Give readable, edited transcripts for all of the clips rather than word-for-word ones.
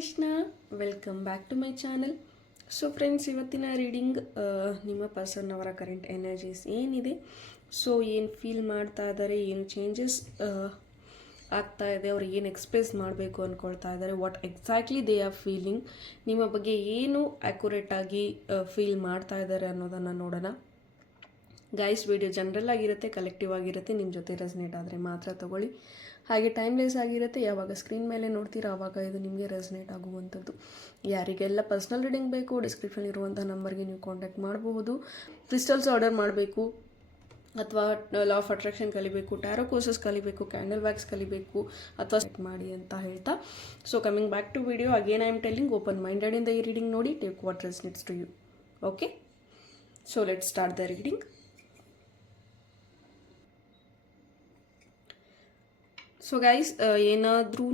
Krishna, welcome back to my channel. So friends, ಇವತ್ತಿನ reading ನಿಮ್ಮ person ಅವರ ಕರೆಂಟ್ ಎನರ್ಜೀಸ್ ಏನಿದೆ, ಸೊ ಏನು ಫೀಲ್ ಮಾಡ್ತಾ ಇದ್ದಾರೆ, ಏನು ಚೇಂಜಸ್ ಆಗ್ತಾ ಇದೆ, ಅವ್ರು ಏನು ಎಕ್ಸ್ಪ್ರೆಸ್ ಮಾಡಬೇಕು ಅಂದ್ಕೊಳ್ತಾ ಇದ್ದಾರೆ, what exactly they are feeling, ನಿಮ್ಮ ಬಗ್ಗೆ ಏನು ಆ್ಯಕ್ಯುರೇಟಾಗಿ ಫೀಲ್ ಮಾಡ್ತಾ ಇದ್ದಾರೆ ಅನ್ನೋದನ್ನು ನೋಡೋಣ. ಗೈಸ್, ವಿಡಿಯೋ ಜನರಲ್ ಆಗಿರುತ್ತೆ, ಕಲೆಕ್ಟಿವ್ ಆಗಿರುತ್ತೆ, ನಿಮ್ಮ ಜೊತೆ ರೆಸನೇಟ್ ಆದರೆ ಮಾತ್ರ ತೊಗೊಳ್ಳಿ. ಹಾಗೆ ಟೈಮ್ಲೆಸ್ ಆಗಿರುತ್ತೆ, ಯಾವಾಗ ಸ್ಕ್ರೀನ್ ಮೇಲೆ ನೋಡ್ತೀರಾ ಆವಾಗ ಇದು ನಿಮಗೆ ರೆಸನೇಟ್ ಆಗುವಂಥದ್ದು. ಯಾರಿಗೆಲ್ಲ ಪರ್ಸ್ನಲ್ ರೀಡಿಂಗ್ ಬೇಕು, ಡಿಸ್ಕ್ರಿಪ್ಷನ್ ಇರುವಂಥ ನಂಬರ್ಗೆ ನೀವು ಕಾಂಟ್ಯಾಕ್ಟ್ ಮಾಡಬಹುದು. ಕ್ರಿಸ್ಟಲ್ಸ್ ಆರ್ಡರ್ ಮಾಡಬೇಕು ಅಥವಾ ಲಾ ಆಫ್ ಅಟ್ರಾಕ್ಷನ್ ಕಲಿಬೇಕು, ಟ್ಯಾರೋ ಕೋರ್ಸಸ್ ಕಲಿಬೇಕು, ಕ್ಯಾಂಡಲ್ ವ್ಯಾಕ್ಸ್ ಕಲಿಬೇಕು ಅಥವಾ ಸೆಟ್ ಮಾಡಿ ಅಂತ ಹೇಳ್ತಾ, so coming back to video, again I am telling, open ಮೈಂಡೆಡಿಂದ ಈ ರೀಡಿಂಗ್ ನೋಡಿ, take what resonates to you. Okay, so let start the reading. So guys, ಏನಾದ್ರೂ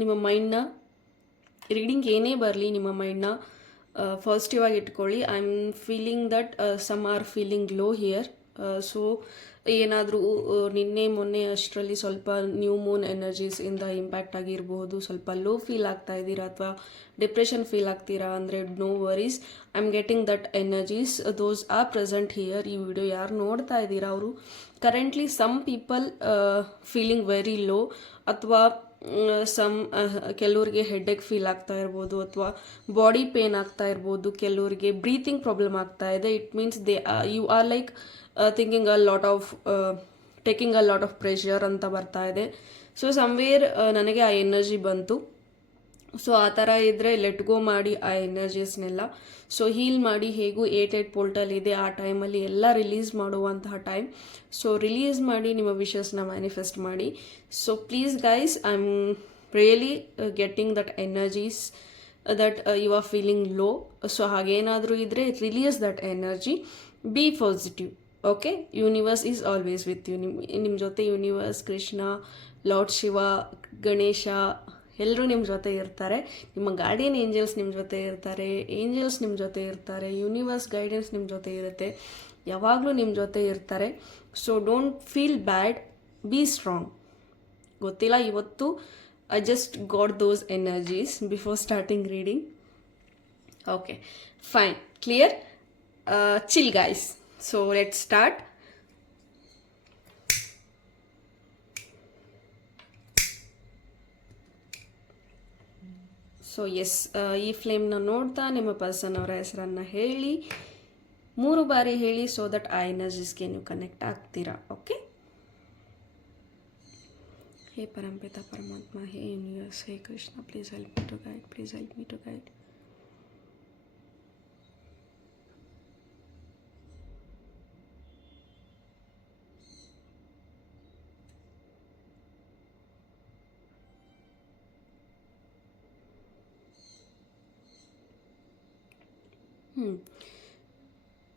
ನಿಮ್ಮ ಮೈಂಡ್ನ ರೀಡಿಂಗ್ ಏನೇ ಬರಲಿ, ನಿಮ್ಮ ಮೈಂಡ್ನ ಪಾಸಿಟಿವ್ ಆಗಿ ಇಟ್ಕೊಳ್ಳಿ. I am feeling that some are feeling low here. So ಏನಾದರೂ ನಿನ್ನೆ ಮೊನ್ನೆ ಅಷ್ಟರಲ್ಲಿ ಸ್ವಲ್ಪ ನ್ಯೂ ಮೂನ್ ಎನರ್ಜೀಸ್ ಇಂದ ಇಂಪ್ಯಾಕ್ಟ್ ಆಗಿರಬಹುದು, ಸ್ವಲ್ಪ ಲೋ ಫೀಲ್ ಆಗ್ತಾ ಇದ್ದೀರಾ ಅಥವಾ ಡಿಪ್ರೆಷನ್ ಫೀಲ್ ಆಗ್ತೀರಾ ಅಂದರೆ no worries, I am getting that energies, those are present here. ಈ ವಿಡಿಯೋ ಯಾರು ನೋಡ್ತಾ ಇದ್ದೀರಾ ಅವರು currently some people feeling very low, ಅಥವಾ ಕೆಲವರಿಗೆ ಹೆಡ್ಏಕ್ ಫೀಲ್ ಆಗ್ತಾ ಇರ್ಬೋದು, ಅಥವಾ ಬಾಡಿ ಪೇನ್ ಆಗ್ತಾ ಇರ್ಬೋದು, ಕೆಲವರಿಗೆ ಬ್ರೀತಿಂಗ್ ಪ್ರಾಬ್ಲಮ್ ಆಗ್ತಾ ಇದೆ. It means you are like thinking a lot of taking a lot of pressure ಅಂತ ಬರ್ತಾ ಇದೆ. ಸೊ ಸಮ್ವೇರ್ ನನಗೆ ಆ ಎನರ್ಜಿ ಬಂತು. ಸೊ ಆ ಥರ ಇದ್ದರೆ ಲೆಟ್ ಗೋ ಮಾಡಿ ಆ ಎನರ್ಜೀಸ್ನೆಲ್ಲ, ಸೊ ಹೀಲ್ ಮಾಡಿ. ಹೇಗೂ 8 ಪೋರ್ಟಲ್ ಇದೆ, ಆ ಟೈಮಲ್ಲಿ ಎಲ್ಲ ರಿಲೀಸ್ ಮಾಡುವಂತಹ ಟೈಮ್. ಸೊ ರಿಲೀಸ್ ಮಾಡಿ, ನಿಮ್ಮ ವಿಶಸ್ನ ಮ್ಯಾನಿಫೆಸ್ಟ್ ಮಾಡಿ. So please guys, I am really getting that energies that you are feeling low. So ಹಾಗೇನಾದರೂ ಇದ್ದರೆ release that energy, be positive. Okay, universe is always with you. ನಿಮ್ಮ ಜೊತೆ universe, Krishna, lord Shiva, Ganesha ಎಲ್ಲರೂ ನಿಮ್ಮ ಜೊತೆ ಇರ್ತಾರೆ. ನಿಮ್ಮ ಗಾರ್ಡಿಯನ್ ಏಂಜಲ್ಸ್ ನಿಮ್ಮ ಜೊತೆ ಇರ್ತಾರೆ, ಏಂಜಲ್ಸ್ ನಿಮ್ಮ ಜೊತೆ ಇರ್ತಾರೆ, ಯೂನಿವರ್ಸ್ ಗೈಡೆನ್ಸ್ ನಿಮ್ಮ ಜೊತೆ ಇರುತ್ತೆ, ಯಾವಾಗಲೂ ನಿಮ್ಮ ಜೊತೆ ಇರ್ತಾರೆ. So don't feel bad, be strong. ಗೊತ್ತಿಲ್ಲ, ಇವತ್ತು I just got those energies before starting reading. Okay, fine, clear, chill guys. So let start. So yes, ಈ ಫ್ಲೇಮ್ನ ನೋಡ್ತಾ ನಿಮ್ಮ ಪರ್ಸನ್ ಅವರ ಹೆಸರನ್ನು ಹೇಳಿ, 3 ಬಾರಿ ಹೇಳಿ, ಸೊ ದಟ್ ಆ ಎನರ್ಜೀಸ್ಗೆ ನೀವು ಕನೆಕ್ಟ್ ಆಗ್ತೀರಾ. ಓಕೆ, ಹೇ ಪರಂಪಿತ ಪರಮಾತ್ಮ, ಹೇ ಯೂನಿವರ್ಸ್, ಹೇ Krishna, please help me to guide, please help me to guide.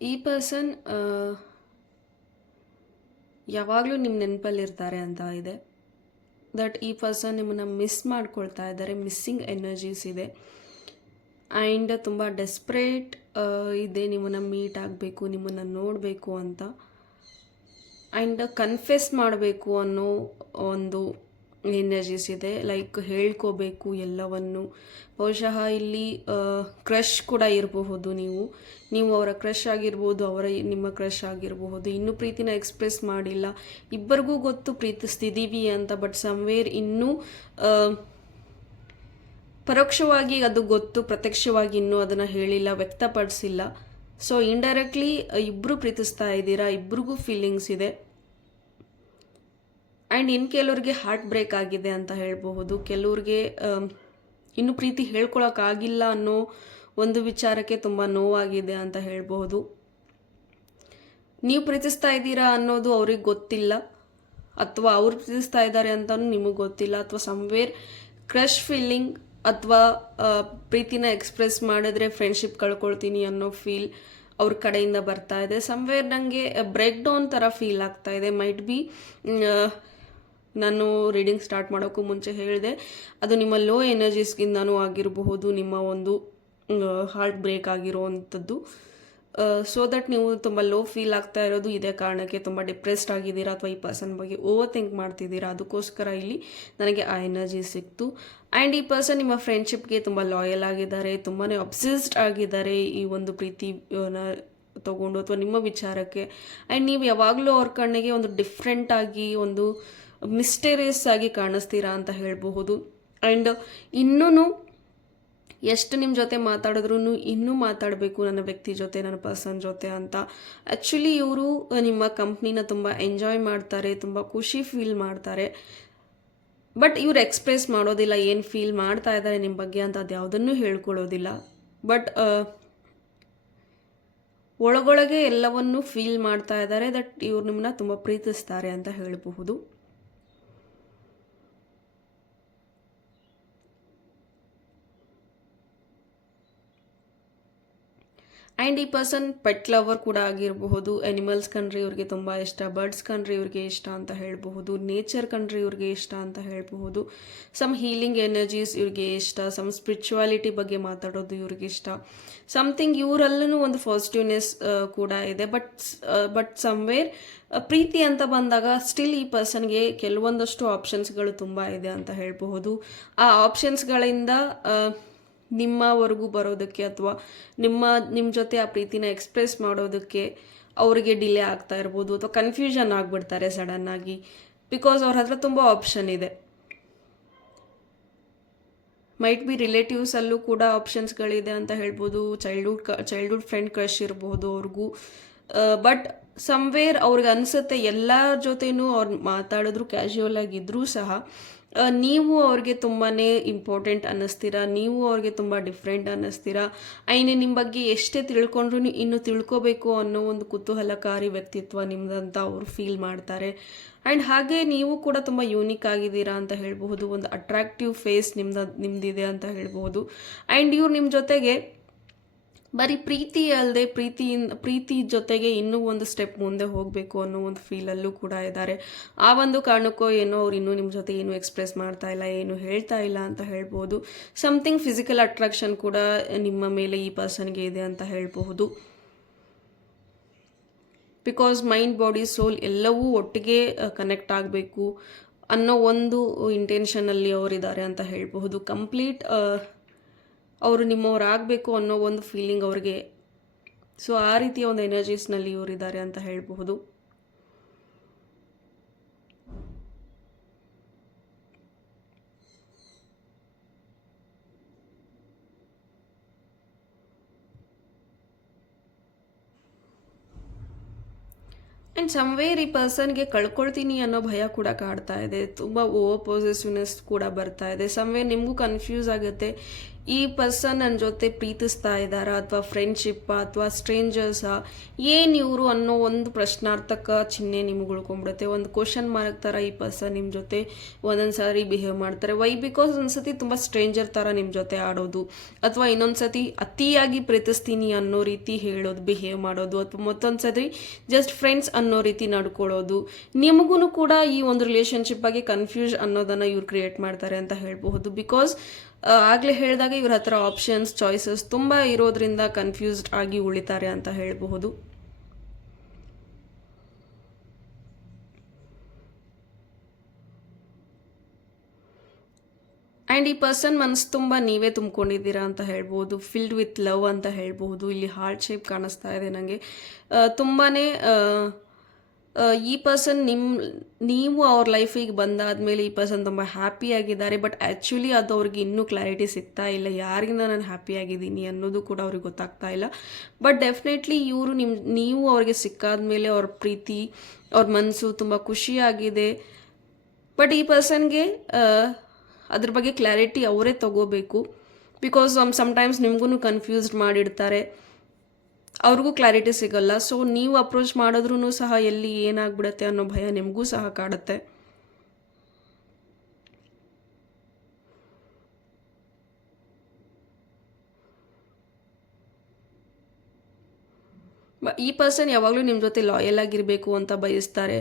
ಈ ಪರ್ಸನ್ ಯಾವಾಗಲೂ ನಿಮ್ಮ ನೆನಪಲ್ಲಿರ್ತಾರೆ ಅಂತ ಇದೆ. ದಟ್ ಈ ಪರ್ಸನ್ ನಿಮ್ಮನ್ನು ಮಿಸ್ ಮಾಡ್ಕೊಳ್ತಾ ಇದ್ದಾರೆ, ಮಿಸ್ಸಿಂಗ್ ಎನರ್ಜೀಸ್ ಇದೆ. ಆ್ಯಂಡ್ ತುಂಬ ಡೆಸ್ಪ್ರೇಟ್ ಇದೆ, ನಿಮ್ಮನ್ನು ಮೀಟ್ ಆಗಬೇಕು, ನಿಮ್ಮನ್ನು ನೋಡಬೇಕು ಅಂತ. ಆ್ಯಂಡ್ ಕನ್ಫೆಸ್ ಮಾಡಬೇಕು ಅನ್ನೋ ಒಂದು ಎನರ್ಜೀಸ್ ಇದೆ, ಲೈಕ್ ಹೇಳ್ಕೋಬೇಕು ಎಲ್ಲವನ್ನು. ಬಹುಶಃ ಇಲ್ಲಿ ಕ್ರಶ್ ಕೂಡ ಇರಬಹುದು, ನೀವು ಅವರ ಕ್ರಶ್ ಆಗಿರ್ಬೋದು, ಅವರ ನಿಮ್ಮ ಕ್ರಶ್ ಆಗಿರಬಹುದು. ಇನ್ನೂ ಪ್ರೀತಿನ ಎಕ್ಸ್ಪ್ರೆಸ್ ಮಾಡಿಲ್ಲ, ಇಬ್ಬರಿಗೂ ಗೊತ್ತು ಪ್ರೀತಿಸ್ತಿದ್ದೀವಿ ಅಂತ, ಬಟ್ ಸಮ್ವೇರ್ ಇನ್ನೂ ಪರೋಕ್ಷವಾಗಿ ಅದು ಗೊತ್ತು, ಪ್ರತ್ಯಕ್ಷವಾಗಿ ಇನ್ನೂ ಅದನ್ನು ಹೇಳಿಲ್ಲ, ವ್ಯಕ್ತಪಡಿಸಿಲ್ಲ. ಸೊ ಇಂಡೈರೆಕ್ಟ್ಲಿ ಇಬ್ಬರು ಪ್ರೀತಿಸ್ತಾ ಇದ್ದೀರಾ, ಇಬ್ರಿಗೂ ಫೀಲಿಂಗ್ಸ್ ಇದೆ. ಆ್ಯಂಡ್ ಇನ್ನು ಕೆಲವ್ರಿಗೆ ಹಾರ್ಟ್ ಬ್ರೇಕ್ ಆಗಿದೆ ಅಂತ ಹೇಳಬಹುದು, ಕೆಲವ್ರಿಗೆ ಇನ್ನೂ ಪ್ರೀತಿ ಹೇಳ್ಕೊಳಕ್ಕಾಗಿಲ್ಲ ಅನ್ನೋ ಒಂದು ವಿಚಾರಕ್ಕೆ ತುಂಬ ನೋವಾಗಿದೆ ಅಂತ ಹೇಳಬಹುದು. ನೀವು ಪ್ರೀತಿಸ್ತಾ ಇದ್ದೀರಾ ಅನ್ನೋದು ಅವ್ರಿಗೆ ಗೊತ್ತಿಲ್ಲ, ಅಥವಾ ಅವ್ರು ಪ್ರೀತಿಸ್ತಾ ಇದ್ದಾರೆ ಅಂತಲೂ ನಿಮಗೆ ಗೊತ್ತಿಲ್ಲ, ಅಥವಾ ಸಮ್ವೇರ್ ಕ್ರಶ್ ಫೀಲಿಂಗ್, ಅಥವಾ ಪ್ರೀತಿನ ಎಕ್ಸ್ಪ್ರೆಸ್ ಮಾಡಿದ್ರೆ ಫ್ರೆಂಡ್ಶಿಪ್ ಕಳ್ಕೊಳ್ತೀನಿ ಅನ್ನೋ ಫೀಲ್ ಅವ್ರ ಕಡೆಯಿಂದ ಬರ್ತಾ ಇದೆ. ಸಮ್ವೇರ್ ನನಗೆ ಬ್ರೇಕ್ ಡೌನ್ ಥರ ಫೀಲ್ ಆಗ್ತಾ ಇದೆ. ಮೈಟ್ ಬಿ ನಾನು ರೀಡಿಂಗ್ ಸ್ಟಾರ್ಟ್ ಮಾಡೋಕ್ಕೂ ಮುಂಚೆ ಹೇಳಿದೆ, ಅದು ನಿಮ್ಮ ಲೋ ಎನರ್ಜೀಸ್ಗಿಂತನೂ ಆಗಿರಬಹುದು, ನಿಮ್ಮ ಒಂದು ಹಾರ್ಟ್ ಬ್ರೇಕ್ ಆಗಿರೋ ಅಂಥದ್ದು. ಸೊ ದಟ್ ನೀವು ತುಂಬ ಲೋ ಫೀಲ್ ಆಗ್ತಾ ಇರೋದು ಇದೇ ಕಾರಣಕ್ಕೆ, ತುಂಬ ಡಿಪ್ರೆಸ್ಡ್ ಆಗಿದ್ದೀರಾ ಅಥವಾ ಈ ಪರ್ಸನ್ ಬಗ್ಗೆ ಓವರ್ ಥಿಂಕ್ ಮಾಡ್ತಿದ್ದೀರಾ, ಅದಕ್ಕೋಸ್ಕರ ಇಲ್ಲಿ ನನಗೆ ಆ ಎನರ್ಜಿ ಸಿಕ್ತು. ಆ್ಯಂಡ್ ಈ ಪರ್ಸನ್ ನಿಮ್ಮ ಫ್ರೆಂಡ್ಶಿಪ್ಗೆ ತುಂಬ ಲಾಯಲ್ ಆಗಿದ್ದಾರೆ, ತುಂಬಾ ಅಬ್ಸೆಸ್ಡ್ ಆಗಿದ್ದಾರೆ ಈ ಒಂದು ಪ್ರೀತಿನ ತಗೊಂಡು ಅಥವಾ ನಿಮ್ಮ ವಿಚಾರಕ್ಕೆ. ಆ್ಯಂಡ್ ನೀವು ಯಾವಾಗಲೂ ಅವ್ರ ಕಣ್ಣಿಗೆ ಒಂದು ಡಿಫ್ರೆಂಟ್ ಆಗಿ, ಒಂದು ಮಿಸ್ಟೇರಿಯಸ್ ಆಗಿ ಕಾಣಿಸ್ತೀರಾ ಅಂತ ಹೇಳಬಹುದು. ಆ್ಯಂಡ್ ಇನ್ನೂ ಎಷ್ಟು ನಿಮ್ಮ ಜೊತೆ ಮಾತಾಡಿದ್ರೂ ಇನ್ನೂ ಮಾತಾಡಬೇಕು ನನ್ನ ವ್ಯಕ್ತಿ ಜೊತೆ, ನನ್ನ ಪರ್ಸನ್ ಜೊತೆ ಅಂತ. ಆ್ಯಕ್ಚುಲಿ ಇವರು ನಿಮ್ಮ ಕಂಪ್ನಿನ ತುಂಬ ಎಂಜಾಯ್ ಮಾಡ್ತಾರೆ, ತುಂಬ ಖುಷಿ ಫೀಲ್ ಮಾಡ್ತಾರೆ. ಬಟ್ ಇವ್ರು ಎಕ್ಸ್ಪ್ರೆಸ್ ಮಾಡೋದಿಲ್ಲ ಏನು ಫೀಲ್ ಮಾಡ್ತಾ ಇದ್ದಾರೆ ನಿಮ್ಮ ಬಗ್ಗೆ ಅಂತ, ಅದು ಯಾವುದನ್ನು ಹೇಳ್ಕೊಳ್ಳೋದಿಲ್ಲ. ಬಟ್ ಒಳಗೊಳಗೆ ಎಲ್ಲವನ್ನೂ ಫೀಲ್ ಮಾಡ್ತಾ ಇದ್ದಾರೆ ದಟ್ ಇವ್ರು ನಿಮ್ಮನ್ನ ತುಂಬ ಪ್ರೀತಿಸ್ತಾರೆ ಅಂತ ಹೇಳಬಹುದು. ಆ್ಯಂಡ್ ಈ ಪರ್ಸನ್ ಪೆಟ್ ಲವರ್ ಕೂಡ ಆಗಿರಬಹುದು. ಎನಿಮಲ್ಸ್ ಕಂಡ್ರೆ ಇವ್ರಿಗೆ ತುಂಬ ಇಷ್ಟ, ಬರ್ಡ್ಸ್ ಕಂಡ್ರೆ ಇವ್ರಿಗೆ ಇಷ್ಟ ಅಂತ ಹೇಳಬಹುದು, ನೇಚರ್ ಕಂಡ್ರೆ ಇವ್ರಿಗೆ ಇಷ್ಟ ಅಂತ ಹೇಳಬಹುದು. ಸಮ್ ಹೀಲಿಂಗ್ ಎನರ್ಜೀಸ್ ಇವ್ರಿಗೆ ಇಷ್ಟ, ಸಮ್ ಸ್ಪಿರಿಚುವಾಲಿಟಿ ಬಗ್ಗೆ ಮಾತಾಡೋದು ಇವ್ರಿಗೆ ಇಷ್ಟ. ಸಮಥಿಂಗ್ ಇವರಲ್ಲೂ ಒಂದು ಪಾಸಿಟಿವ್ನೆಸ್ ಕೂಡ ಇದೆ. ಬಟ್ ಸಮ್ವೇರ್ ಪ್ರೀತಿ ಅಂತ ಬಂದಾಗ ಸ್ಟಿಲ್ ಈ ಪರ್ಸನ್ಗೆ ಕೆಲವೊಂದಷ್ಟು ಆಪ್ಷನ್ಸ್ಗಳು ತುಂಬ ಇದೆ ಅಂತ ಹೇಳಬಹುದು. ಆ ಆಪ್ಷನ್ಸ್ಗಳಿಂದ ನಿಮ್ಮವರೆಗೂ ಬರೋದಕ್ಕೆ ಅಥವಾ ನಿಮ್ಮ ಜೊತೆ ಆ ಪ್ರೀತಿನ ಎಕ್ಸ್ಪ್ರೆಸ್ ಮಾಡೋದಕ್ಕೆ ಅವರಿಗೆ ಡಿಲೇ ಆಗ್ತಾ ಇರ್ಬೋದು, ಅಥವಾ ಕನ್ಫ್ಯೂಷನ್ ಆಗಿಬಿಡ್ತಾರೆ ಸಡನ್ನಾಗಿ. ಬಿಕಾಸ್ ಅವ್ರ ಹತ್ರ ತುಂಬ ಆಪ್ಷನ್ ಇದೆ. ಮೈಟ್ ಬಿ ರಿಲೇಟಿವ್ಸಲ್ಲೂ ಕೂಡ ಆಪ್ಷನ್ಸ್ಗಳಿದೆ ಅಂತ ಹೇಳ್ಬೋದು. ಚೈಲ್ಡ್ಹುಡ್ ಫ್ರೆಂಡ್ ಕ್ರಶ್ ಇರ್ಬೋದು ಅವ್ರಿಗೂ. ಬಟ್ ಸಮ್ವೇರ್ ಅವ್ರಿಗೆ ಅನಿಸುತ್ತೆ ಎಲ್ಲರ ಜೊತೆನೂ ಅವ್ರು ಮಾತಾಡಿದ್ರು ಕ್ಯಾಶುವಲ್ ಆಗಿದ್ರೂ ಸಹ ನೀವು ಅವ್ರಿಗೆ ತುಂಬಾ ಇಂಪಾರ್ಟೆಂಟ್ ಅನ್ನಿಸ್ತೀರಾ, ನೀವು ಅವ್ರಿಗೆ ತುಂಬ ಡಿಫ್ರೆಂಟ್ ಅನ್ನಿಸ್ತೀರಾ. ಆಯ್ನೆ ನಿಮ್ಮ ಬಗ್ಗೆ ಎಷ್ಟೇ ತಿಳ್ಕೊಂಡ್ರೂ ಇನ್ನೂ ತಿಳ್ಕೊಬೇಕು ಅನ್ನೋ ಒಂದು ಕುತೂಹಲಕಾರಿ ವ್ಯಕ್ತಿತ್ವ ನಿಮ್ಮದಂತ ಅವರು ಫೀಲ್ ಮಾಡ್ತಾರೆ. ಆ್ಯಂಡ್ ಹಾಗೆ ನೀವು ಕೂಡ ತುಂಬ ಯೂನಿಕ್ ಆಗಿದ್ದೀರಾ ಅಂತ ಹೇಳಬಹುದು. ಒಂದು ಅಟ್ರಾಕ್ಟಿವ್ ಫೇಸ್ ನಿಮ್ಮದಿದೆ ಅಂತ ಹೇಳಬಹುದು. ಆ್ಯಂಡ್ ಇವ್ರು ನಿಮ್ಮ ಜೊತೆಗೆ ಬರೀ ಪ್ರೀತಿ ಅಲ್ಲದೆ ಪ್ರೀತಿ ಜೊತೆಗೆ ಇನ್ನೂ ಒಂದು ಸ್ಟೆಪ್ ಮುಂದೆ ಹೋಗಬೇಕು ಅನ್ನೋ ಒಂದು ಫೀಲಲ್ಲೂ ಕೂಡ ಇದ್ದಾರೆ. ಆ ಒಂದು ಕಾರಣಕ್ಕೋ ಏನೋ ಅವ್ರು ಇನ್ನೂ ನಿಮ್ಮ ಜೊತೆ ಏನು ಎಕ್ಸ್ಪ್ರೆಸ್ ಮಾಡ್ತಾ ಇಲ್ಲ, ಏನು ಹೇಳ್ತಾ ಇಲ್ಲ ಅಂತ ಹೇಳ್ಬೋದು. ಸಮಥಿಂಗ್ ಫಿಸಿಕಲ್ ಅಟ್ರಾಕ್ಷನ್ ಕೂಡ ನಿಮ್ಮ ಮೇಲೆ ಈ ಪರ್ಸನ್ಗೆ ಇದೆ ಅಂತ ಹೇಳಬಹುದು. ಬಿಕಾಸ್ ಮೈಂಡ್, ಬಾಡಿ, ಸೋಲ್ ಎಲ್ಲವೂ ಒಟ್ಟಿಗೆ ಕನೆಕ್ಟ್ ಆಗಬೇಕು ಅನ್ನೋ ಒಂದು ಇಂಟೆನ್ಷನಲ್ಲಿ ಅವರಿದ್ದಾರೆ ಅಂತ ಹೇಳಬಹುದು. ಕಂಪ್ಲೀಟ್ ಅವರು ನಿಮ್ಮವರಾಗಬೇಕು ಅನ್ನೋ ಒಂದು ಫೀಲಿಂಗ್ ಅವ್ರಿಗೆ. ಸೊ ಆ ರೀತಿಯ ಒಂದು ಎನರ್ಜೀಸ್ನಲ್ಲಿ ಇವರಿದ್ದಾರೆ ಅಂತ ಹೇಳಬಹುದು. ಆ್ಯಂಡ್ ಸಮ್ವೇರ್ ಈ ಪರ್ಸನ್ಗೆ ಕಳ್ಕೊಳ್ತೀನಿ ಅನ್ನೋ ಭಯ ಕೂಡ ಕಾಡ್ತಾ ಇದೆ, ತುಂಬ ಓವರ್ ಪಾಸೆಸಿವ್ನೆಸ್ ಕೂಡ ಬರ್ತಾ ಇದೆ. ಸಮ್ವೇರ್ ನಿಮಗೂ ಕನ್ಫ್ಯೂಸ್ ಆಗುತ್ತೆ, ಈ ಪರ್ಸನ್ ನನ್ನ ಜೊತೆ ಪ್ರೀತಿಸ್ತಾ ಇದ್ದಾರಾ ಅಥವಾ ಫ್ರೆಂಡ್ಶಿಪ್ ಅಥವಾ ಸ್ಟ್ರೇಂಜರ್ಸಾ, ಏನು ಇವರು ಅನ್ನೋ ಒಂದು ಪ್ರಶ್ನಾರ್ಥಕ ಚಿಹ್ನೆ ನಿಮ್ಗೆ ಉಳ್ಕೊಂಡ್ಬಿಡುತ್ತೆ. ಒಂದು ಕ್ವಶನ್ ಮಾರ್ಕ್ ಥರ ಈ ಪರ್ಸನ್ ನಿಮ್ಮ ಜೊತೆ ಒಂದೊಂದು ಸಾರಿ ಬಿಹೇವ್ ಮಾಡ್ತಾರೆ. ವೈ? ಬಿಕಾಸ್ ಒಂದ್ಸತಿ ತುಂಬ ಸ್ಟ್ರೇಂಜರ್ ಥರ ನಿಮ್ಮ ಜೊತೆ ಆಡೋದು, ಅಥವಾ ಇನ್ನೊಂದು ಸತಿ ಅತಿಯಾಗಿ ಪ್ರೀತಿಸ್ತೀನಿ ಅನ್ನೋ ರೀತಿ ಹೇಳೋದು, ಬಿಹೇವ್ ಮಾಡೋದು, ಅಥವಾ ಮತ್ತೊಂದು ಸತಿ ಜಸ್ಟ್ ಫ್ರೆಂಡ್ಸ್ ಅನ್ನೋ ರೀತಿ ನಡ್ಕೊಳ್ಳೋದು. ನಿಮಗೂ ಕೂಡ ಈ ಒಂದು ರಿಲೇಷನ್ಶಿಪ್ ಬಗ್ಗೆ ಕನ್ಫ್ಯೂಸ್ ಅನ್ನೋದನ್ನು ಇವ್ರು ಕ್ರಿಯೇಟ್ ಮಾಡ್ತಾರೆ ಅಂತ ಹೇಳಬಹುದು. ಬಿಕಾಸ್ ಆಗಲೇ ಹೇಳಿದಾಗ ಇವ್ರ ಹತ್ರ ಆಪ್ಷನ್ಸ್, ಚಾಯ್ಸಸ್ ತುಂಬ ಇರೋದ್ರಿಂದ ಕನ್ಫ್ಯೂಸ್ಡ್ ಆಗಿ ಉಳಿತಾರೆ ಅಂತ ಹೇಳಬಹುದು. ಆ್ಯಂಡ್ ಈ ಪರ್ಸನ್ ಮನಸ್ಸು ತುಂಬ ನೀವೇ ತುಂಬಿಕೊಂಡಿದ್ದೀರಾ ಅಂತ ಹೇಳ್ಬೋದು. ಫಿಲ್ಡ್ ವಿತ್ ಲವ್ ಅಂತ ಹೇಳ್ಬಹುದು. ಇಲ್ಲಿ ಹಾರ್ಟ್ ಶೇಪ್ ಕಾಣಿಸ್ತಾ ಇದೆ ನನಗೆ. ತುಂಬಾ ಈ ಪರ್ಸನ್ ನೀವು ಅವ್ರ ಲೈಫಿಗೆ ಬಂದಾದಮೇಲೆ ಈ ಪರ್ಸನ್ ತುಂಬ ಹ್ಯಾಪಿಯಾಗಿದ್ದಾರೆ. ಬಟ್ ಆ್ಯಕ್ಚುಲಿ ಅದು ಅವ್ರಿಗೆ ಇನ್ನೂ ಕ್ಲಾರಿಟಿ ಸಿಗ್ತಾ ಇಲ್ಲ, ಯಾರಿಂದ ನಾನು ಹ್ಯಾಪಿಯಾಗಿದ್ದೀನಿ ಅನ್ನೋದು ಕೂಡ ಅವ್ರಿಗೆ ಗೊತ್ತಾಗ್ತಾ ಇಲ್ಲ. ಬಟ್ ಡೆಫಿನೆಟ್ಲಿ ನೀವು ಅವ್ರಿಗೆ ಸಿಕ್ಕಾದ್ಮೇಲೆ ಅವ್ರ ಪ್ರೀತಿ, ಅವ್ರ ಮನಸ್ಸು ತುಂಬ ಖುಷಿಯಾಗಿದೆ. ಬಟ್ ಈ ಪರ್ಸನ್ಗೆ ಅದ್ರ ಬಗ್ಗೆ ಕ್ಲಾರಿಟಿ ಅವರೇ ತಗೋಬೇಕು. ಬಿಕಾಸ್ ಸಮ್ಟೈಮ್ಸ್ ನಿಮಗೂ ಕನ್ಫ್ಯೂಸ್ಡ್ ಮಾಡಿಡ್ತಾರೆ, ಅವ್ರಿಗೂ ಕ್ಲಾರಿಟಿ ಸಿಗಲ್ಲ. ಸೊ ನೀವು ಅಪ್ರೋಚ್ ಮಾಡಿದ್ರೂ ಸಹ ಎಲ್ಲಿ ಏನಾಗ್ಬಿಡುತ್ತೆ ಅನ್ನೋ ಭಯ ನಿಮಗೂ ಸಹ ಕಾಡುತ್ತೆ. ಈ ಪರ್ಸನ್ ಯಾವಾಗಲೂ ನಿಮ್ಮ ಜೊತೆ ಲಾಯಲ್ ಆಗಿರಬೇಕು ಅಂತ ಬಯಸ್ತಾರೆ,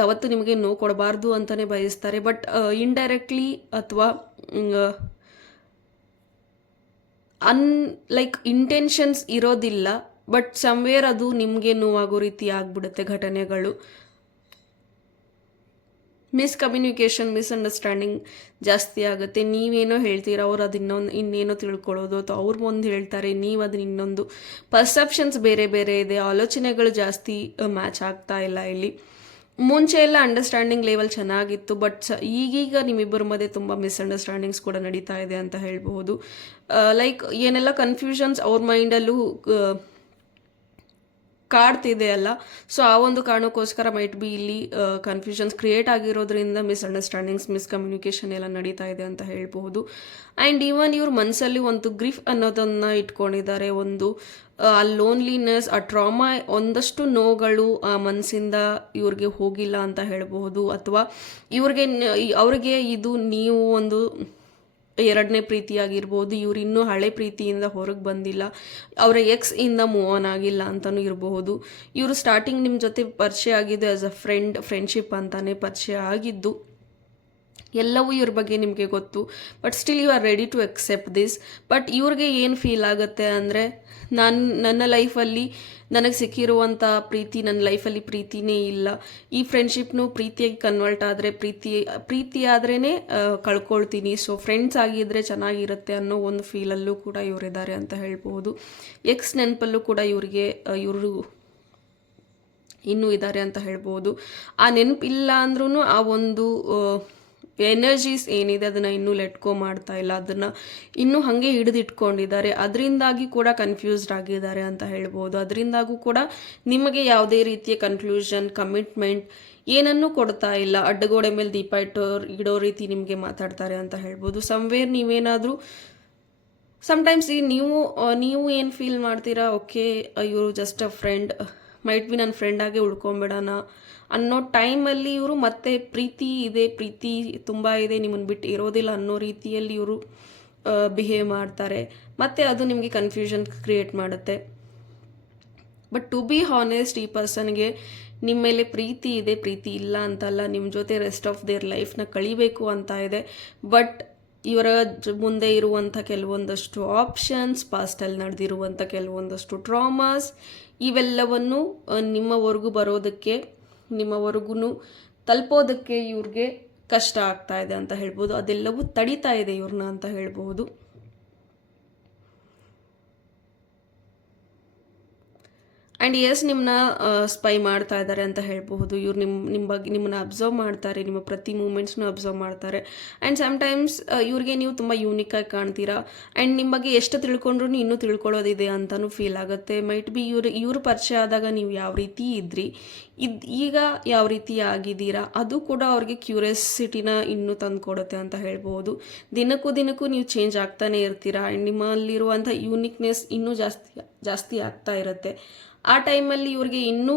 ಯಾವತ್ತೂ ನಿಮಗೆ ನೋವು ಕೊಡಬಾರ್ದು ಅಂತಲೇ ಬಯಸ್ತಾರೆ. ಬಟ್ ಇಂಡೈರೆಕ್ಟ್ಲಿ ಅಥವಾ ಲೈಕ್ ಇಂಟೆನ್ಷನ್ಸ್ ಇರೋದಿಲ್ಲ, ಬಟ್ ಸಮ್ವೇರ್ ಅದು ನಿಮಗೆ ನೋವಾಗೋ ರೀತಿ ಆಗ್ಬಿಡುತ್ತೆ ಘಟನೆಗಳು. ಮಿಸ್ಕಮ್ಯುನಿಕೇಷನ್, ಮಿಸ್ಅಂಡರ್ಸ್ಟ್ಯಾಂಡಿಂಗ್ ಜಾಸ್ತಿ ಆಗುತ್ತೆ. ನೀವೇನೋ ಹೇಳ್ತೀರಾ, ಅವ್ರು ಅದು ಇನ್ನೇನೋ ತಿಳ್ಕೊಳ್ಳೋದು, ಅಥವಾ ಅವ್ರು ಒಂದು ಹೇಳ್ತಾರೆ, ನೀವು ಅದನ್ನ ಇನ್ನೊಂದು. ಪರ್ಸೆಪ್ಷನ್ಸ್ ಬೇರೆ ಬೇರೆ ಇದೆ, ಆಲೋಚನೆಗಳು ಜಾಸ್ತಿ ಮ್ಯಾಚ್ ಆಗ್ತಾ ಇಲ್ಲ ಇಲ್ಲಿ. ಮುಂಚೆ ಎಲ್ಲ ಅಂಡರ್ಸ್ಟ್ಯಾಂಡಿಂಗ್ ಲೆವೆಲ್ ಚೆನ್ನಾಗಿತ್ತು, ಬಟ್ ಈಗೀಗ ನಿಮ್ಮಿಬ್ಬರ ಮಧ್ಯೆ ತುಂಬ ಮಿಸ್ಅಂಡರ್ಸ್ಟ್ಯಾಂಡಿಂಗ್ಸ್ ಕೂಡ ನಡೀತಾ ಇದೆ ಅಂತ ಹೇಳ್ಬೋದು. ಲೈಕ್ ಏನೆಲ್ಲ ಕನ್ಫ್ಯೂಷನ್ಸ್ ಅವ್ರ ಮೈಂಡಲ್ಲೂ ಕಾಡ್ತಿದೆ ಅಲ್ಲ, ಸೊ ಆ ಒಂದು ಕಾರಣಕ್ಕೋಸ್ಕರ ಮೈಟ್ ಬಿ ಇಲ್ಲಿ ಕನ್ಫ್ಯೂಷನ್ಸ್ ಕ್ರಿಯೇಟ್ ಆಗಿರೋದ್ರಿಂದ ಮಿಸ್ಅಂಡರ್ಸ್ಟ್ಯಾಂಡಿಂಗ್ಸ್, ಮಿಸ್ಕಮ್ಯುನಿಕೇಷನ್ ಎಲ್ಲ ನಡೀತಾ ಇದೆ ಅಂತ ಹೇಳ್ಬಹುದು. ಆ್ಯಂಡ್ ಈವನ್ ಇವ್ರ ಮನಸ್ಸಲ್ಲಿ ಒಂದು ಗ್ರೀಫ್ ಅನ್ನೋದನ್ನು ಇಟ್ಕೊಂಡಿದ್ದಾರೆ, ಒಂದು ಆ ಲೋನ್ಲಿನೆಸ್, ಆ ಟ್ರಾಮಾ, ಒಂದಷ್ಟು ನೋವುಗಳು ಆ ಮನಸ್ಸಿಂದ ಇವ್ರಿಗೆ ಹೋಗಿಲ್ಲ ಅಂತ ಹೇಳಬಹುದು. ಅಥವಾ ಅವ್ರಿಗೆ ಇದು ನೀವು ಒಂದು ಎರಡನೇ ಪ್ರೀತಿಯಾಗಿರ್ಬೋದು, ಇವ್ರು ಇನ್ನೂ ಹಳೆ ಪ್ರೀತಿಯಿಂದ ಹೊರಗೆ ಬಂದಿಲ್ಲ, ಅವರ ಎಕ್ಸ್ ಇಂದ ಮೂವ್ ಆನ್ ಆಗಿಲ್ಲ ಅಂತಲೂ ಇರಬಹುದು. ಇವರು ಸ್ಟಾರ್ಟಿಂಗ್ ನಿಮ್ಮ ಜೊತೆ ಪರಿಚಯ ಆಗಿದ್ದು ಆ್ಯಸ್ ಅ ಫ್ರೆಂಡ್ಶಿಪ್ ಅಂತಾನೆ ಪರಿಚಯ ಆಗಿದ್ದು, ಎಲ್ಲವೂ ಇವ್ರ ಬಗ್ಗೆ ನಿಮಗೆ ಗೊತ್ತು. But still you are ready to accept this. But ಇವ್ರಿಗೆ ಏನು ಫೀಲ್ ಆಗುತ್ತೆ ಅಂದರೆ, ನನ್ನ ಲೈಫಲ್ಲಿ ನನಗೆ ಸಿಕ್ಕಿರುವಂಥ ಪ್ರೀತಿ ನನ್ನ ಲೈಫಲ್ಲಿ ಪ್ರೀತಿನೇ ಇಲ್ಲ, ಈ ಫ್ರೆಂಡ್ಶಿಪ್ನು ಪ್ರೀತಿಯಾಗಿ ಕನ್ವರ್ಟ್ ಆದರೆ ಪ್ರೀತಿ ಆದ್ರೇ ಕಳ್ಕೊಳ್ತೀನಿ, ಸೊ ಫ್ರೆಂಡ್ಸ್ ಆಗಿದ್ದರೆ ಚೆನ್ನಾಗಿರುತ್ತೆ ಅನ್ನೋ ಒಂದು ಫೀಲಲ್ಲೂ ಕೂಡ ಇವರಿದ್ದಾರೆ ಅಂತ ಹೇಳ್ಬೋದು. ಎಕ್ಸ್ ನೆನಪಲ್ಲೂ ಕೂಡ ಇವರು ಇನ್ನೂ ಇದ್ದಾರೆ ಅಂತ ಹೇಳ್ಬೋದು. ಆ ನೆನಪಿಲ್ಲ ಅಂದ್ರೂ ಆ ಒಂದು ಎನರ್ಜೀಸ್ ಏನಿದೆ ಅದನ್ನು ಇನ್ನೂ ಲೆಟ್ಕೋ ಮಾಡ್ತಾ ಇಲ್ಲ, ಅದನ್ನು ಇನ್ನೂ ಹಾಗೆ ಹಿಡಿದಿಟ್ಕೊಂಡಿದ್ದಾರೆ. ಅದರಿಂದಾಗಿ ಕೂಡ ಕನ್ಫ್ಯೂಸ್ಡ್ ಆಗಿದ್ದಾರೆ ಅಂತ ಹೇಳ್ಬೋದು. ಅದರಿಂದಾಗೂ ಕೂಡ ನಿಮಗೆ ಯಾವುದೇ ರೀತಿಯ ಕನ್ಕ್ಲೂಷನ್, ಕಮಿಟ್ಮೆಂಟ್ ಏನನ್ನೂ ಕೊಡ್ತಾ ಇಲ್ಲ, ಅಡ್ಡಗೋಡೆ ಮೇಲೆ ದೀಪ ಇಡೋ ರೀತಿ ನಿಮಗೆ ಮಾತಾಡ್ತಾರೆ ಅಂತ ಹೇಳ್ಬೋದು. ಸಮ್ವೇರ್ ನೀವೇನಾದರೂ ಸಮಟೈಮ್ಸ್ ನೀವು ಏನು ಫೀಲ್ ಮಾಡ್ತೀರಾ, ಓಕೆ ಇವರು just a friend, might be ನನ್ನ ಫ್ರೆಂಡಾಗೆ ಉಳ್ಕೊಂಬಿಡೋಣ ಅನ್ನೋ ಟೈಮಲ್ಲಿ ಇವರು ಮತ್ತೆ ಪ್ರೀತಿ ತುಂಬ ಇದೆ, ನಿಮ್ಮನ್ನು ಬಿಟ್ಟು ಇರೋದಿಲ್ಲ ಅನ್ನೋ ರೀತಿಯಲ್ಲಿ ಇವರು ಬಿಹೇವ್ ಮಾಡ್ತಾರೆ. ಮತ್ತು ಅದು ನಿಮಗೆ ಕನ್ಫ್ಯೂಷನ್ ಕ್ರಿಯೇಟ್ ಮಾಡುತ್ತೆ. ಬಟ್ ಟು ಬಿ ಹಾನೆಸ್ಟ್, ಈ ಪರ್ಸನ್ಗೆ ನಿಮ್ಮ ಮೇಲೆ ಪ್ರೀತಿ ಇದೆ, ಪ್ರೀತಿ ಇಲ್ಲ ಅಂತಲ್ಲ, ನಿಮ್ಮ ಜೊತೆ ರೆಸ್ಟ್ ಆಫ್ ದೇರ್ ಲೈಫ್ನ ಕಳಿಬೇಕು ಅಂತ ಇದೆ. ಬಟ್ ಇವರ ಮುಂದೆ ಇರುವಂಥ ಕೆಲವೊಂದಷ್ಟು ಆಪ್ಷನ್ಸ್, ಪಾಸ್ಟಲ್ಲಿ ನಡೆದಿರುವಂಥ ಕೆಲವೊಂದಷ್ಟು ಟ್ರಾಮಾಸ್, ಇವೆಲ್ಲವನ್ನು ನಿಮ್ಮವರೆಗೂ ಬರೋದಕ್ಕೆ, ನಿಮ್ಮವರೆಗೂ ತಲುಪೋದಕ್ಕೆ ಇವ್ರಿಗೆ ಕಷ್ಟ ಆಗ್ತಾ ಇದೆ ಅಂತ ಹೇಳ್ಬೋದು. ಅದೆಲ್ಲವೂ ತಡೀತಾ ಇದೆ ಇವ್ರನ್ನ ಅಂತ ಹೇಳ್ಬೋದು. ಆ್ಯಂಡ್ ಎಸ್, ನಿಮ್ಮನ್ನ ಸ್ಪೈ ಮಾಡ್ತಾ ಇದ್ದಾರೆ ಅಂತ ಹೇಳಬಹುದು. ಇವ್ರು ನಿಮ್ಮ ಬಗ್ಗೆ ನಿಮ್ಮನ್ನ ಅಬ್ಸರ್ವ್ ಮಾಡ್ತಾರೆ, ನಿಮ್ಮ ಪ್ರತಿ ಮೂಮೆಂಟ್ಸ್ನು ಅಬ್ಸರ್ವ್ ಮಾಡ್ತಾರೆ. ಆ್ಯಂಡ್ ಸಮ್ಟೈಮ್ಸ್ ಇವ್ರಿಗೆ ನೀವು ತುಂಬ ಯೂನಿಕಾಗಿ ಕಾಣ್ತೀರಾ. ಆ್ಯಂಡ್ ನಿಮ್ಮ ಬಗ್ಗೆ ಎಷ್ಟು ತಿಳ್ಕೊಂಡ್ರೂ ಇನ್ನೂ ತಿಳ್ಕೊಳ್ಳೋದಿದೆ ಅಂತಲೂ ಫೀಲ್ ಆಗುತ್ತೆ. ಮೈಟ್ ಬಿ ಇವ್ರ ಪರಿಚಯ ಆದಾಗ ನೀವು ಯಾವ ರೀತಿ ಇದ್ರಿ, ಈಗ ಯಾವ ರೀತಿ ಆಗಿದ್ದೀರಾ, ಅದು ಕೂಡ ಅವ್ರಿಗೆ ಕ್ಯೂರಿಯಾಸಿಟಿನ ಇನ್ನೂ ತಂದುಕೊಡುತ್ತೆ ಅಂತ ಹೇಳ್ಬೋದು. ದಿನಕ್ಕೂ ನೀವು ಚೇಂಜ್ ಆಗ್ತಾನೆ ಇರ್ತೀರಾ. ಆ್ಯಂಡ್ ನಿಮ್ಮಲ್ಲಿರುವಂಥ ಯೂನಿಕ್ನೆಸ್ ಇನ್ನೂ ಜಾಸ್ತಿ ಆಗ್ತಾ ಇರುತ್ತೆ. ಆ ಟೈಮಲ್ಲಿ ಇವ್ರಿಗೆ ಇನ್ನೂ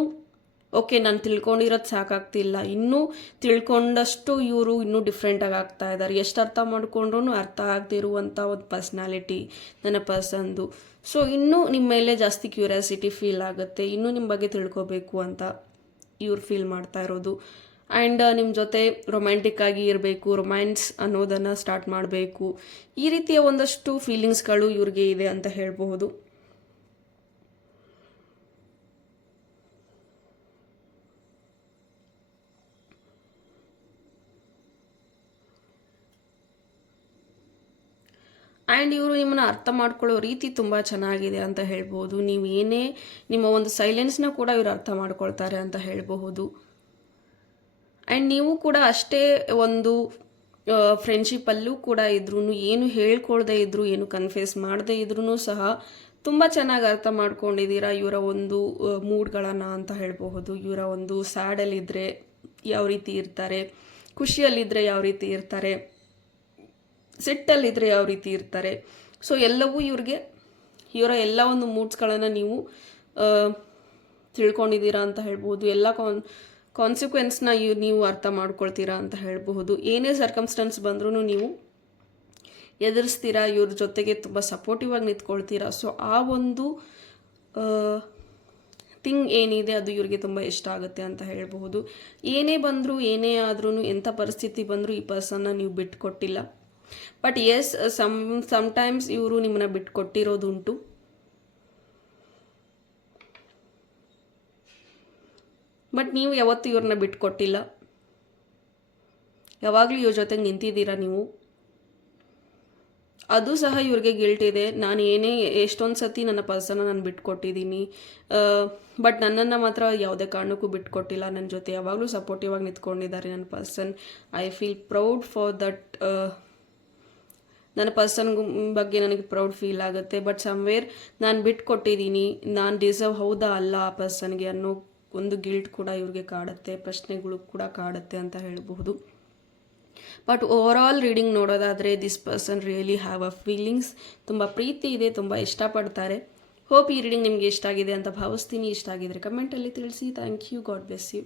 ಓಕೆ, ನಾನು ತಿಳ್ಕೊಂಡಿರೋದು ಸಾಕಾಗ್ತಿಲ್ಲ, ಇನ್ನೂ ತಿಳ್ಕೊಂಡಷ್ಟು ಇವರು ಇನ್ನೂ ಡಿಫ್ರೆಂಟಾಗಿ ಆಗ್ತಾ ಇದ್ದಾರೆ. ಎಷ್ಟು ಅರ್ಥ ಮಾಡ್ಕೊಂಡ್ರೂ ಅರ್ಥ ಆಗದಿರುವಂಥ ಒಂದು ಪರ್ಸ್ನಾಲಿಟಿ ನನ್ನ ಪರ್ಸನ್ದು. ಸೊ ಇನ್ನೂ ನಿಮ್ಮ ಮೇಲೆ ಜಾಸ್ತಿ ಕ್ಯೂರಿಯಾಸಿಟಿ ಫೀಲ್ ಆಗುತ್ತೆ, ಇನ್ನೂ ನಿಮ್ಮ ಬಗ್ಗೆ ತಿಳ್ಕೊಬೇಕು ಅಂತ ಇವ್ರು ಫೀಲ್ ಮಾಡ್ತಾ ಇರೋದು. ಆ್ಯಂಡ್ ನಿಮ್ಮ ಜೊತೆ ರೊಮ್ಯಾಂಟಿಕ್ ಆಗಿ ಇರಬೇಕು, ರೊಮ್ಯಾನ್ಸ್ ಅನ್ನೋದನ್ನು ಸ್ಟಾರ್ಟ್ ಮಾಡಬೇಕು, ಈ ರೀತಿಯ ಒಂದಷ್ಟು ಫೀಲಿಂಗ್ಸ್ಗಳು ಇವ್ರಿಗೆ ಇದೆ ಅಂತ ಹೇಳಬಹುದು. ಆ್ಯಂಡ್ ಇವರು ನಿಮ್ಮನ್ನು ಅರ್ಥ ಮಾಡ್ಕೊಳ್ಳೋ ರೀತಿ ತುಂಬ ಚೆನ್ನಾಗಿದೆ ಅಂತ ಹೇಳ್ಬೋದು. ನೀವು ಏನೇ ನಿಮ್ಮ ಒಂದು ಸೈಲೆನ್ಸ್ನ ಕೂಡ ಇವರು ಅರ್ಥ ಮಾಡ್ಕೊಳ್ತಾರೆ ಅಂತ ಹೇಳಬಹುದು. ಆ್ಯಂಡ್ ನೀವು ಕೂಡ ಅಷ್ಟೇ ಒಂದು ಫ್ರೆಂಡ್ಶಿಪ್ಪಲ್ಲೂ ಕೂಡ ಇದ್ರೂ, ಏನು ಹೇಳ್ಕೊಳ್ದೇ ಇದ್ರು, ಏನು ಕನ್ಫ್ಯೂಸ್ ಮಾಡದೇ ಇದ್ರೂ ಸಹ ತುಂಬ ಚೆನ್ನಾಗಿ ಅರ್ಥ ಮಾಡ್ಕೊಂಡಿದ್ದೀರಾ ಇವರ ಒಂದು ಮೂಡ್ಗಳನ್ನು ಅಂತ ಹೇಳಬಹುದು. ಇವರ ಒಂದು ಸ್ಯಾಡಲ್ಲಿದ್ದರೆ ಯಾವ ರೀತಿ ಇರ್ತಾರೆ, ಖುಷಿಯಲ್ಲಿದ್ದರೆ ಯಾವ ರೀತಿ ಇರ್ತಾರೆ, ಸಿಟ್ಟಲ್ಲಿದ್ದರೆ ಯಾವ ರೀತಿ ಇರ್ತಾರೆ. ಸೊ ಎಲ್ಲವೂ ಇವರ ಎಲ್ಲ ಒಂದು ಮೂಡ್ಸ್ಗಳನ್ನು ನೀವು ತಿಳ್ಕೊಂಡಿದ್ದೀರಾ ಅಂತ ಹೇಳ್ಬೋದು. ಎಲ್ಲ ಕಾನ್ಸಿಕ್ವೆನ್ಸ್ನ ನೀವು ಅರ್ಥ ಮಾಡ್ಕೊಳ್ತೀರಾ ಅಂತ ಹೇಳಬಹುದು. ಏನೇ ಸರ್ಕಮ್ಸ್ಟೆನ್ಸ್ ಬಂದ್ರೂ ನೀವು ಎದುರಿಸ್ತೀರಾ, ಇವ್ರ ಜೊತೆಗೆ ತುಂಬ ಸಪೋರ್ಟಿವ್ ಆಗಿ ನಿಂತ್ಕೊಳ್ತೀರಾ. ಸೊ ಆ ಒಂದು ಥಿಂಗ್ ಏನಿದೆ ಅದು ಇವ್ರಿಗೆ ತುಂಬ ಇಷ್ಟ ಆಗುತ್ತೆ ಅಂತ ಹೇಳಬಹುದು. ಏನೇ ಬಂದರೂ, ಏನೇ ಆದ್ರೂ, ಎಂಥ ಪರಿಸ್ಥಿತಿ ಬಂದರೂ ಈ ಪರ್ಸನ್ನ ನೀವು ಬಿಟ್ಕೊಟ್ಟಿಲ್ಲ. ಬಟ್ ಎಸ್, ಸಮ್ಟೈಮ್ಸ್ ಇವರು ನಿಮ್ಮನ್ನ ಬಿಟ್ಕೊಟ್ಟಿರೋದುಂಟು. ಬಟ್ ನೀವು ಯಾವತ್ತೂ ಇವ್ರನ್ನ ಬಿಟ್ಕೊಟ್ಟಿಲ್ಲ, ಯಾವಾಗಲೂ ಇವ್ರ ಜೊತೆಗೆ ನಿಂತಿದ್ದೀರಾ ನೀವು. ಅದು ಸಹ ಇವ್ರಿಗೆ ಗಿಲ್ಟ್ ಇದೆ. ನಾನು ಎಷ್ಟೊಂದು ಸತಿ ನನ್ನ ಪರ್ಸನ್ನ ನಾನು ಬಿಟ್ಕೊಟ್ಟಿದ್ದೀನಿ, ಬಟ್ ನನ್ನನ್ನು ಮಾತ್ರ ಯಾವುದೇ ಕಾರಣಕ್ಕೂ ಬಿಟ್ಕೊಟ್ಟಿಲ್ಲ. ನನ್ನ ಜೊತೆ ಯಾವಾಗಲೂ ಸಪೋರ್ಟಿವ್ ಆಗಿ ನಿಂತ್ಕೊಂಡಿದ್ದಾರೆ ನನ್ನ person. I feel proud for that. ನನ್ನ ಪರ್ಸನ್ ಬಗ್ಗೆ ನನಗೆ ಪ್ರೌಡ್ ಫೀಲ್ ಆಗುತ್ತೆ. ಬಟ್ ಸಮ್ವೇರ್ ನಾನು ಬಿಟ್ಕೊಟ್ಟಿದ್ದೀನಿ, ನಾನು ಡಿಸರ್ವ್ ಹೌದಾ ಅಲ್ಲ ಆ ಪರ್ಸನ್ಗೆ ಅನ್ನೋ ಒಂದು ಗಿಲ್ಟ್ ಕೂಡ ಇವ್ರಿಗೆ ಕಾಡುತ್ತೆ, ಪ್ರಶ್ನೆಗಳು ಕೂಡ ಕಾಡುತ್ತೆ ಅಂತ ಹೇಳಬಹುದು. ಬಟ್ ಓವರ್ ಆಲ್ ರೀಡಿಂಗ್ ನೋಡೋದಾದರೆ this person really have a feelings. ತುಂಬ ಪ್ರೀತಿ ಇದೆ, ತುಂಬ ಇಷ್ಟಪಡ್ತಾರೆ. ಹೋಪ್ ಈ ರೀಡಿಂಗ್ ನಿಮಗೆ ಇಷ್ಟ ಆಗಿದೆ ಅಂತ ಭಾವಿಸ್ತೀನಿ. ಇಷ್ಟ ಆಗಿದ್ರೆ ಕಮೆಂಟಲ್ಲಿ ತಿಳಿಸಿ. Thank you. God bless you.